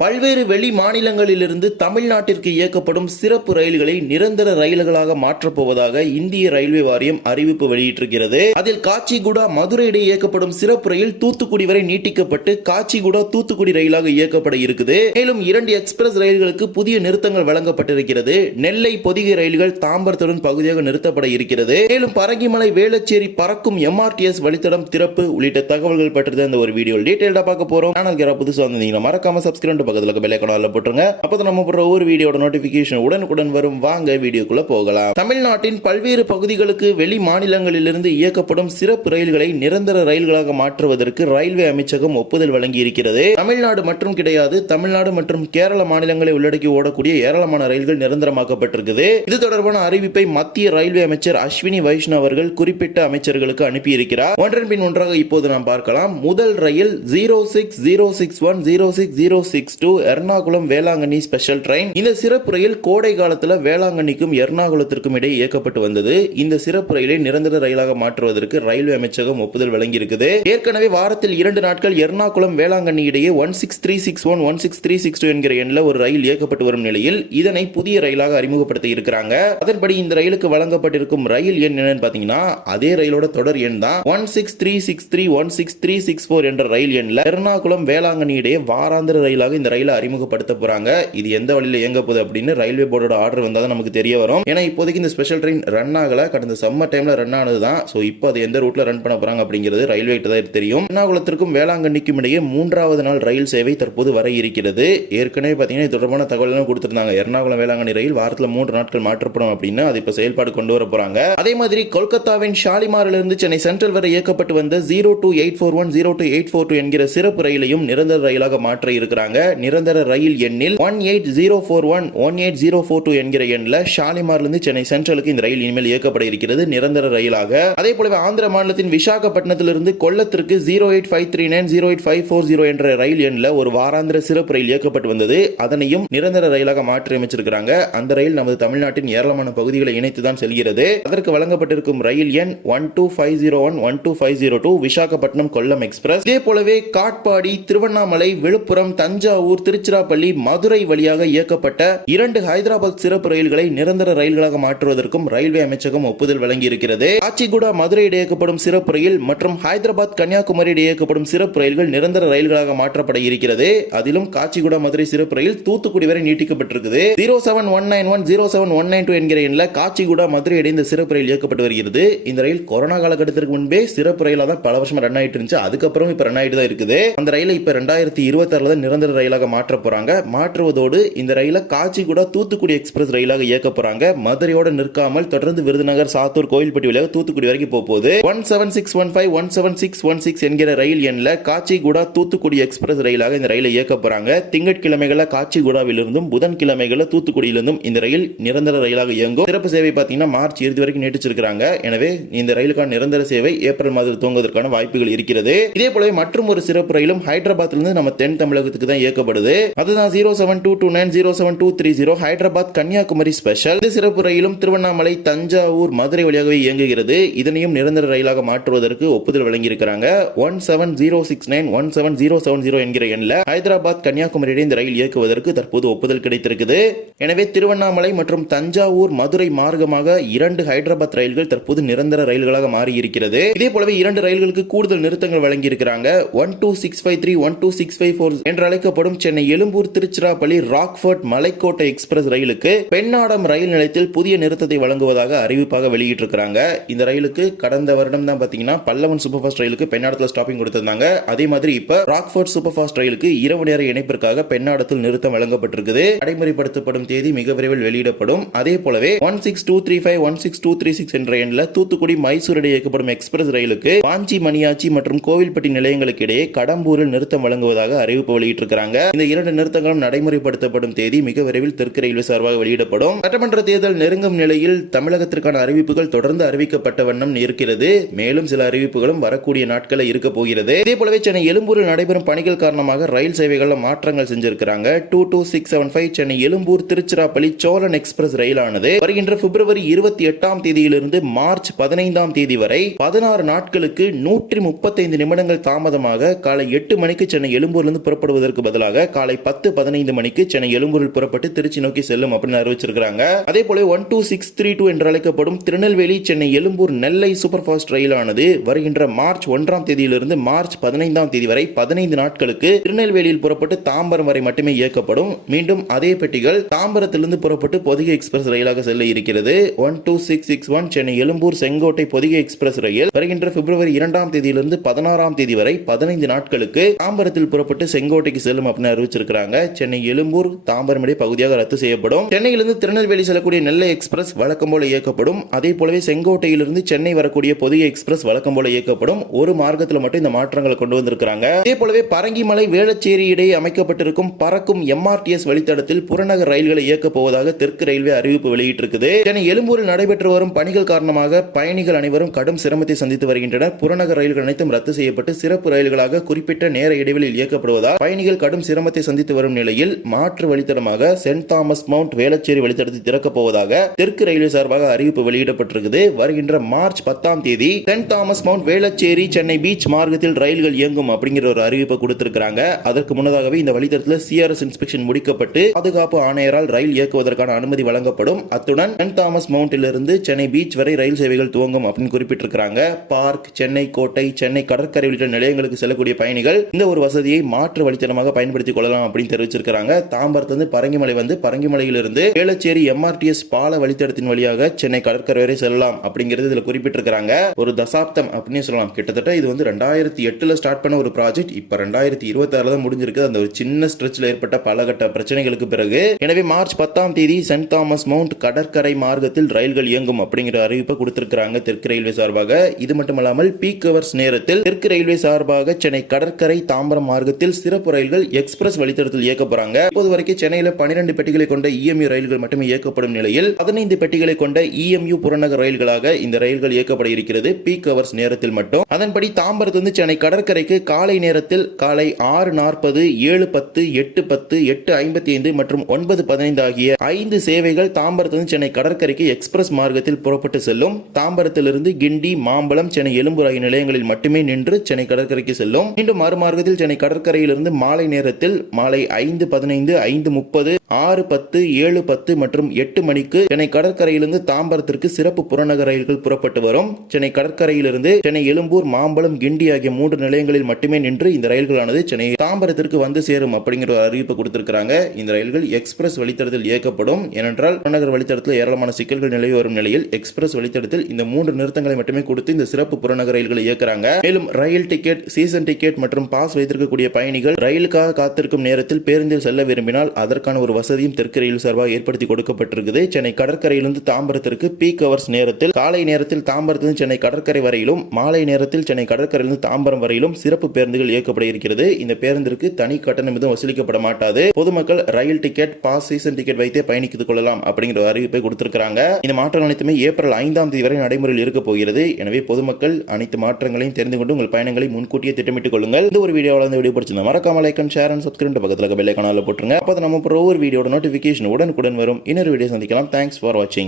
பல்வேறு வெளி மாநிலங்களிலிருந்து தமிழ்நாட்டிற்கு இயக்கப்படும் சிறப்பு ரயில்களை நிரந்தர ரயில்களாக மாற்றப்போவதாக இந்திய ரயில்வே வாரியம் அறிவிப்பு வெளியிட்டிருக்கிறது. அதில் காச்சிகுடா மதுரை இடையே இயக்கப்படும் சிறப்பு ரயில் தூத்துக்குடி வரை நீட்டிக்கப்பட்டு காச்சிகுடா தூத்துக்குடி ரயிலாக இயக்கப்பட இருக்குது. மேலும் 2 எக்ஸ்பிரஸ் ரயில்களுக்கு புதிய நிறுத்தங்கள் வழங்கப்பட்டிருக்கிறது. நெல்லை பொதிகை ரயில்கள் தாம்பரத்துடன் பகுதியாக நிறுத்தப்பட இருக்கிறது. மேலும் பரங்கிமலை வேளச்சேரி பறக்கும் MRTS வழித்தடம் திறப்பு உள்ளிட்ட தகவல்கள் பற்றி இந்த ஒரு வீடியோ டீடைலா பார்க்க போறோம். சேனலுக்கு புதுசா வந்தீங்கன்னா மறக்காம சப்ஸ்கிரைப் பக்கத்துல பெல் ஐகானை போட்டுருங்க. அப்பதான் நம்ம போடுற ஒரு வீடியோட நோட்டிபிகேஷன் உடனுக்குடன் வரும். வாங்க வீடியோக்குள்ள போகலாம். தமிழ்நாட்டின் பல்வேறு பகுதிகளுக்கு வெளி மாநிலங்களிலிருந்து இயக்கப்படும் சிறப்பு ரயில்களை நிரந்தர ரயில்களாக மாற்றுவதற்கு ரயில்வே அமைச்சகம் ஒப்புதல் வழங்கி இருக்கிறது. தமிழ்நாடு மற்றும் கிடையாது, தமிழ்நாடு மற்றும் கேரள மாநிலங்களை உள்ளடக்கி ஓடக்கூடிய ஏராளமான ரயில்கள் நிரந்தரமாக்கப்பட்டிருக்குது. இது தொடர்பான அறிவிப்பை மத்திய ரயில்வே அமைச்சர் அஸ்வினி வைஷ்ணவ் அவர்கள் குறிப்பிட்ட அமைச்சர்களுக்கு அனுப்பியிருக்கிறார். ஒன்றன் பின் ஒன்றாக இப்போது நாம் பார்க்கலாம். முதல் ரயில் 06061 எர்ணாகுளம் வேளாங்கண்ணி ஸ்பெஷல் ட்ரெயின். இந்த சிறப்பு ரயில் கோடை காலத்தில் வேளாங்கண்ணிக்கும் எர்ணாகுளத்திற்கும் இடையே இயக்கப்பட்டு வந்தது. இந்த சிறப்பு ரயிலை நிரந்தர ரயிலாக மாற்றுவதற்கு ரயில்வே அமைச்சகம் ஒப்புதல் வழங்கி இருக்குது. ஏற்கனவே வாரத்தில் 2 நாட்கள் எர்ணாகுளம் வேளாங்கண்ணி இடையே 16361 16362 என்கிற எண்ணில் ஒரு ரயில் இயக்கப்பட்டு வரும் நிலையில் இதனை புதிய ரயிலாக அறிமுகப்படுத்த இருக்கிறாங்க. அதன்படி இந்த ரயிலுக்கு வழங்கப்பட்டிருக்கும் ரயில் எண் என்னன்னு பாத்தீங்கன்னா அதே ரயிலோட தொடர் எண் தான் 16363 16364 என்ற ரயில் எண்ணில் எர்ணாகுளம் வேளாங்கண்ணி இடையே வாராந்திர ரயிலாக இந்த ரயிலை அறிமுகப்படுத்த போறாங்க. இது எந்த வழியில இயங்க போகுது அப்படின்னு ரயில்வே போர்டோட ஆர்டர் வந்தாதான் நமக்கு தெரிய வரும். ஏன்னா இப்போதைக்கு இந்த ஸ்பெஷல் ட்ரெயின் ரன் ஆகல, கடந்த சம்மர் டைம்ல ரன் ஆனதுதான். சோ இப்போ அது எந்த ரூட்ல ரன் பண்ண போறாங்க அப்படிங்கிறது ரயில்வே கிட்ட தான் தெரியும். எர்ணாகுளத்திற்கும் வேளாங்கண்ணிக்கும் இடையே 3வது நாள் ரயில் சேவை தற்போது வர இருக்கிறது. ஏற்கனவே பாத்தீங்கன்னா இது தொடர்பான தகவல் கொடுத்திருந்தாங்க. எர்ணாகுளம் வேளாங்கண்ணி ரயில் வாரத்தில் 3 நாட்கள் மாற்றப்படும் அப்படின்னு அது இப்ப செயல்பாடு கொண்டு வர போறாங்க. அதே மாதிரி கொல்கத்தாவின் ஷாலிமாரிலிருந்து சென்னை சென்ட்ரல் வரை இயக்கப்பட்டு வந்த 02841 02842 என்கிற சிறப்பு ரயிலையும் நிரந்தர ரயிலாக மாற்ற இருக்கிறாங்க. நிரந்தர ரயில் எண்ணில் 18041 18042 என்கிற எண்ணில் ஷாலிமாரிலிருந்து சென்னை சென்ட்ரலுக்கு இந்த ரயில் இனிமேல் இயக்கப்பட இருக்கிறது நிரந்தர ரயிலாக. அதே போலவே ஆந்திர மாநிலத்தின் விசாகப்பட்டினத்திலிருந்து கொல்லத்திற்கு 08539 08540 என்ற ரயில் எண்ணில் ஒரு வாராந்திர சிறப்பு ரயில் இயக்கப்பட்டு வந்தது. அதனையும் நிரந்தர ரயிலாக மாற்றி அமைச்சிருக்கிறாங்க. அந்த ரயில் நமது தமிழ்நாட்டின் ஏராளமான பகுதிகளை இணைத்துதான் செல்கிறது. அதற்கு வழங்கப்பட்டிருக்கும் ரயில் எண் 12501 12502 விசாகப்பட்டினம் கொல்லம் எக்ஸ்பிரஸ். இதே போலவே காட்பாடி, திருவண்ணாமலை, விழுப்புரம், தஞ்சாவூர், திருச்சிராப்பள்ளி, மதுரை வழியாக இயக்கப்பட்ட 2 ஹைதராபாத் சிறப்பு ரயில்களை நிரந்தர ரயில்களாக மாற்றுவதற்கும் ரயில்வே அமைச்சகம் ஒப்புதல் வழங்கி இருக்கிறது. காச்சிகுடா மதுரை இடையே இயக்கப்படும் சிறப்பு ரயில் மற்றும் ஹைதராபாத் கன்னியாகுமரி இடையே இயக்கப்படும் சிறப்பு ரயில்கள் நிரந்தர ரயில்களாக மாற்றப்பட இருக்கிறது. அதிலும் காச்சிகுடா மதுரை சிறப்பு ரயில் தூத்துக்குடி வரை நீட்டிக்கப்பட்டிருக்குது. 07191 07192 என்கிற எண்ணில் காச்சிகுடா மதுரை இடையே இந்த சிறப்பு ரயில் இயக்கப்பட்டு வருகிறது. இந்த ரயில் கொரோனா காலகட்டத்திற்கு முன்பே சிறப்பு ரயிலாக தான் பல வருஷமா ரன் ஆயிட்டு இருந்துச்சு. அதுக்கப்புறம் இப்ப ரன் ஆயிட்டு தான் இருக்குது. அந்த ரயிலை இப்ப 2026 நிரந்தர ரயிலாக மாற்ற போறாங்க. மாற்றுவதோடு இந்த ரயில காச்சிகுடா தூத்துக்குடி எக்ஸ்பிரஸ் ரயிலாக இயக்க போறாங்க. மதுரையோட நிற்காமல் தொடர்ந்து விருதுநகர், சாத்தூர், கோயில்பட்டி வழியாக தூத்துக்குடி வரைக்கும் போகுது. 17615 17616 என்கிற ரயில் எண்ணில் காச்சிகுடா தூத்துக்குடி எக்ஸ்பிரஸ் ரயிலாக இந்த ரயிலை இயக்க போறாங்க. திங்கட்கிழமைகளில் காச்சிகுடாவிலிருந்தும் புதன்கிழமைகளில் தூத்துக்குடியிலிருந்தும் இந்த ரயில் நிரந்தர ரயிலாக இயங்கும். சிறப்பு சேவை பார்த்தீங்கன்னா மார்ச் இறுதி வரைக்கும் நீட்டிச்சிருக்காங்க. எனவே இந்த ரயிலுக்கான நிரந்தர சேவை ஏப்ரல் மாதத்தில் துவங்குவதற்கான வாய்ப்புகள் இருக்கிறது. இதே போலவே மற்றும் ஒரு சிறப்பு ரயிலும் ஹைதராபாத்திலிருந்து நம்ம தென் தமிழகத்துக்கு தான் இயக்கப்படுது. அதுதான் 07229 07230 ஹைதராபாத் கன்னியாகுமரி ஸ்பெஷல். இந்த சிறப்பு ரயிலும் திருவண்ணாமலை, தஞ்சாவூர், மதுரை வழியாகவே இயங்குகிறது. இதனையும் நிரந்தர ரயிலாக மாற்றுவதற்கு ஒப்புதல் வழங்கியிருக்கிறாங்க. 17069 17070 என்கிற எண்ணில் ஹைதராபாத் கன்னியாகுமரி இந்த ரயில் இயக்குவதற்கு தற்போது ஒப்புதல் கிடைத்திருக்குது. எனவே திருவண்ணாமலை மற்றும் தஞ்சாவூர், மதுரை மார்க்கமாக 2 ஹைதராபாத் ரயில்கள் தற்போது நிரந்தர ரயில்களாக மாறி இருக்கிறது. இதே போலவே 2 ரயில்களுக்கு கூடுதல் நிறுத்தங்கள் வழங்கியிருக்கிறாங்க. 12653 12654 என்று அழைக்கப்படும் சென்னை எழும்பூர், திருச்சிராப்பள்ளி, ராக்ஃபோர்ட், மலைக்கோட்டை எக்ஸ்பிரஸ் ரயிலுக்கு பெண்ணாடம் ரயில் நிலையத்தில் புதிய நிறுத்தத்தை வழங்குவதாக அறிவிப்பாக வெளியிட்டிருக்கிறாங்க. இந்த ரயிலுக்கு கடந்த வருடம் தான் பாத்தீங்கன்னா பல்லவன் சூப்பர் ஃபாஸ்ட் ரயிலுக்கு பெண்ணாடத்தில் ஸ்டாப்பிங் கொடுத்திருந்தாங்க. அதே மாதிரி இப்ப ராக்ஃபோர்ட் சூப்பர் ஃபாஸ்ட் ரயிலுக்கு இரவு நேர இணைப்பிற்காக பெண்ணாடத்தில் நிறுத்தம் வழங்கப்பட்டிருக்குது. நடைமுறைப்படுத்தப்படும் தேதி மிக விரைவில் வெளியிடப்படும். அதே போலவே 16235 16236 என்ற எண்ணில் தூத்துக்குடி, மைசூர் இடையே இயக்கப்படும் எக்ஸ்பிரஸ் ரயிலுக்கு வாஞ்சி, மணியாச்சி மற்றும் கோவில்பட்டி நிலையங்களுக்கு இடையே கடம்பூரில் நிறுத்தம் வழங்குவதாக அறிவிப்பு வெளியிட்டிருக்கிறாங்க. இந்த 2 நிறுத்தங்களும் நடைமுறைப்படுத்தப்படும் தேதி மிக விரைவில் தெற்கு ரயில்வே சார்பாக வெளியிடப்படும். சட்டமன்ற தேர்தல் நெருங்கும் நிலையில் தமிழகத்திற்கான அறிவிப்புகள் தொடர்ந்து அறிவிக்கப்பட்ட வண்ணம் இருக்கிறது. மேலும் சில அறிவிப்புகளும் வரக்கூடிய நாட்களில் இருக்க போகிறது. இதே போலவே சென்னை எழும்பூரில் நடைபெறும் பணிகள் காரணமாக ரயில் சேவைகளில் மாற்றங்கள் செஞ்சிருக்கிறாங்க. 22675 சென்னை எழும்பூர் திருச்சிராப்பள்ளி சோழன் எக்ஸ்பிரஸ் ரயிலானது வருகின்ற பிப்ரவரி 28ஆம் தேதியிலிருந்து மார்ச் 15ஆம் தேதி வரை 16 நாட்களுக்கு 135 நிமிடங்கள் தாமதமாக காலை 8 மணிக்கு சென்னை எழும்பூரிலிருந்து புறப்படுவதற்கு பதிலாக ரயில்களாக காலை 10:15 மணிக்கு சென்னை எழும்பூரில் புறப்பட்டு திருச்சி நோக்கி செல்லும் அப்படின்னு அறிவிச்சிருக்காங்க. அதே போல 12632 என்று அழைக்கப்படும் திருநெல்வேலி சென்னை எழும்பூர் நெல்லை சூப்பர் ஃபாஸ்ட் ரயிலானது வருகின்ற மார்ச் 1ஆம் தேதியிலிருந்து மார்ச் 15ஆம் தேதி வரை 15 நாட்களுக்கு திருநெல்வேலியில் புறப்பட்டு தாம்பரம் வரை மட்டுமே இயக்கப்படும். மீண்டும் அதே பெட்டிகள் தாம்பரத்திலிருந்து புறப்பட்டு பொதிகை எக்ஸ்பிரஸ் ரயிலாக செல்ல இருக்கிறது. 12661 சென்னை எழும்பூர் செங்கோட்டை பொதிகை எக்ஸ்பிரஸ் ரயில் வருகின்ற பிப்ரவரி 2ஆம் தேதியிலிருந்து 16ஆம் தேதி வரை 15 நாட்களுக்கு தாம்பரத்தில் புறப்பட்டு செங்கோட்டைக்கு செல்லும் அப்படின்னு அறிவிச்சிருக்காங்க. சென்னை எழும்பூர் தாம்பரம் இடையே பகுதியாக ரத்து செய்யப்படும். சென்னையிலிருந்து திருநெல்வேலி செல்லக்கூடிய நெல்லை எக்ஸ்பிரஸ் வழக்கம் போல இயக்கப்படும். அதே போலவே செங்கோட்டையிலிருந்து சென்னை வரக்கூடிய பொதிகை எக்ஸ்பிரஸ் வழக்கம் போல இயக்கப்படும். ஒரு மார்க்கத்தில் மட்டும் இந்த மாற்றங்களை கொண்டு வந்திருக்காங்க. அதே போலவே பரங்கிமலை வேளச்சேரி இடையே அமைக்கப்பட்டிருக்கும் பறக்கும் எம்ஆர்டிஎஸ் வழித்தடத்தில் புறநகர் ரயில்களை இயக்கப் போவதாக தெற்கு ரயில்வே அறிவிப்பு வெளியிட்டிருக்குது. சென்னை எழும்பூரில் நடைபெற்று வரும் பணிகள் காரணமாக பயணிகள் அனைவரும் கடும் சிரமத்தை சந்தித்து வருகின்றனர். புறநகர் ரயில்கள் அனைத்தும் ரத்து செய்யப்பட்டு சிறப்பு ரயில்களாக குறிப்பிட்ட நேர இடைவெளியில் இயக்கப்படுவதால் பயணிகள் கடும் சிரமத்தை சந்தித்து வரும் நிலையில் மாற்று வழித்தடமாக சென்ட் தாமஸ் மவுண்ட் வேளச்சேரி வழித்தடத்தை திறக்கப் போவதாக தெற்கு ரயில்வே சார்பாக அறிவிப்பு வெளியிடப்பட்டிருக்குது. வருகின்ற மார்ச் 10ஆம் தேதி சென்ட் தாமஸ் மவுண்ட் வேளச்சேரி சென்னை பீச் மார்க்கத்தில் ரயில்கள் இயங்கும் அப்படிங்கிற ஒரு அறிவிப்பை கொடுத்திருக்காங்க. அதற்கு முன்னதாகவே இந்த வழித்தடத்தில் சிஆர்எஸ் இன்ஸ்பெக்ஷன் முடிக்கப்பட்டு பாதுகாப்பு ஆணையரால் ரயில் இயக்குவதற்கான அனுமதி வழங்கப்படும். அத்துடன் சென்ட் தாமஸ் மவுண்டிலிருந்து சென்னை பீச் வரை ரயில் சேவைகள் துவங்கும் அப்படின்னு குறிப்பிட்டிருக்காங்க. பார்க், சென்னை கோட்டை, சென்னை கடற்கரை உள்ளிட்ட நிலையங்களுக்கு செல்லக்கூடிய பயணிகள் இந்த ஒரு வசதியை மாற்று வழித்தடமாக பயன்படுத்திக் கொள்ளலாம் அப்படின்னு தெரிவிச்சிருக்காங்க. தாம்பரத்திலிருந்து பரங்கிமலை வந்து பரங்கிமலையிலிருந்து வேளச்சேரி எம்ஆர்டிஎஸ் பால வழித்தடத்தின் வழியாக சென்னை கடற்கரை வரை செல்லலாம் அப்படிங்கிறது இதுல குறிப்பிட்டிருக்காங்க. ஒரு தசாப்தம் அப்படின்னு சொல்லலாம். கிட்டத்தட்ட இது வந்து 2008 ஸ்டார்ட் பண்ண ஒரு ப்ராஜெக்ட் இப்ப 2026 தான் முடிஞ்சிருக்கு. அந்த ஒரு சின்ன ஸ்ட்ரெச்ல ஏற்பட்ட பல கட்ட பிரச்சனைகளுக்கு பிறகு எனவே மார்ச் 10ஆம் தேதி சென்ட் தாமஸ் மவுண்ட் கடற்கரை மார்க்கத்தில் ரயில்கள் இயங்கும் அப்படிங்கிற அறிவிப்பை கொடுத்திருக்காங்க தெற்கு ரயில்வே சார்பாக. இது மட்டுமல்லாமல் பீக் ஹவர்ஸ் நேரத்தில் தெற்கு ரயில்வே சார்பாக சென்னை கடற்கரை தாம்பரம் மார்க்கத்தில் சிறப்பு ரயில்கள் எக்ஸ்பிரஸ் வழித்தடத்தில் இயக்க போறாங்க. இப்போது வரைக்கும் சென்னையில 12 பெட்டிகளை கொண்ட இஎம்யூ ரயில்கள் மட்டுமே இயக்கப்படும் நிலையில் 15 பெட்டிகளை கொண்ட இஎம்யூ புறநகர் ரயில்களாக இந்த ரயில்கள் இயக்கப்பட இருக்கிறது பீக் ஹவர்ஸ் நேரத்தில் மட்டும். அதன்படி தாம்பரத்திலிருந்து சென்னை கடற்கரைக்கு காலை நேரத்தில் காலை 6:40, 7:10, 8:10, 8:55 மற்றும் 9:15 ஆகிய 5 சேவைகள் தாம்பரத்திலிருந்து சென்னை கடற்கரைக்கு எக்ஸ்பிரஸ் மார்க்கத்தில் புறப்பட்டு செல்லும். தாம்பரத்திலிருந்து கிண்டி, மாம்பலம், சென்னை எழும்பூர் ஆகிய நிலையங்களில் மட்டுமே நின்று சென்னை கடற்கரைக்கு செல்லும். மீண்டும் மறுமார்க்கத்தில் சென்னை கடற்கரையிலிருந்து மாலை நேரத்தில் மாலை 5:15, 5:30, 6:10, 7:10 மற்றும் 8 மணிக்கு சென்னை கடற்கரையிலிருந்து தாம்பரத்திற்கு சிறப்பு புறநகர் ரயில்கள் புறப்பட்டு வரும். சென்னை கடற்கரையிலிருந்து சென்னை எழும்பூர், மாம்பலம், கிண்டி ஆகிய 3 நிலையங்களில் மட்டுமே நின்று இந்த ரயில்களானது சென்னை தாம்பரத்திற்கு வந்து சேரும் அப்படிங்கிற ஒரு அறிவிப்பு கொடுத்திருக்காங்க. இந்த ரயில்கள் எக்ஸ்பிரஸ் வழித்தடத்தில் இயக்கப்படும். ஏனென்றால் புறநகர் வழித்தடத்தில் ஏராளமான சிக்கல்கள் நிலவி வரும் நிலையில் எக்ஸ்பிரஸ் வழித்தடத்தில் இந்த 3 நிறுத்தங்களை மட்டுமே கொடுத்து இந்த சிறப்பு புறநகர் ரயில்களை இயக்குறாங்க. மேலும் ரயில் டிக்கெட், சீசன் டிக்கெட் மற்றும் பாஸ் வைத்திருக்கக்கூடிய பயணிகள் ரயிலுக்காக காத்திருக்கும் நேரத்தில் பேருந்தில் செல்ல விரும்பினால் அதற்கான ஒரு வசதியும் தெற்கு ரயில் சார்பாக ஏற்படுத்தி கொடுக்கப்பட்டிருக்குது. சென்னை கடற்கரையிலிருந்து தாம்பரத்திற்கு பீக் ஹவர்ஸ் நேரத்தில் காலை நேரத்தில் தாம்பரத்திலிருந்து சென்னை கடற்கரை வரையிலும் மாலை நேரத்தில் சென்னை கடற்கரையிலிருந்து தாம்பரம் வரையிலும் சிறப்பு பேருந்துகள் இயக்கப்பட இருக்கிறது. இந்த பேருந்திற்கு தனி கட்டணம் எதுவும் வசூலிக்கப்பட மாட்டாது. பொதுமக்கள் ரயில் டிக்கெட், பாஸ், சீசன் டிக்கெட் வைத்தே பயணித்துக் கொள்ளலாம் அப்படிங்கிற அறிவிப்பை கொடுத்திருக்காங்க. இந்த மாற்றங்கள் அனைத்துமே ஏப்ரல் 5ஆம் தேதி வரை நடைமுறையில் இருக்க போகிறது. எனவே பொதுமக்கள் அனைத்து மாற்றங்களையும் தெரிந்து கொண்டு உங்கள் பயணங்களை முன்கூட்டியே திட்டமிட்டுக் கொள்ளுங்கள். இந்த ஒரு வீடியோவில் வீடியோ பிடிச்சிருந்தா மறக்காம like and share and subscribe பக்கத்தில் பெல் ஐகானை போட்டுருங்க. அப்போ நம்ம ஒவ்வொரு வீடியோட நோட்டிபிகேஷன் உடனுக்குடன் வரும். இன்னொரு வீடியோ சந்திக்கலாம். தேங்க்ஸ் ஃபார் வாட்சிங்.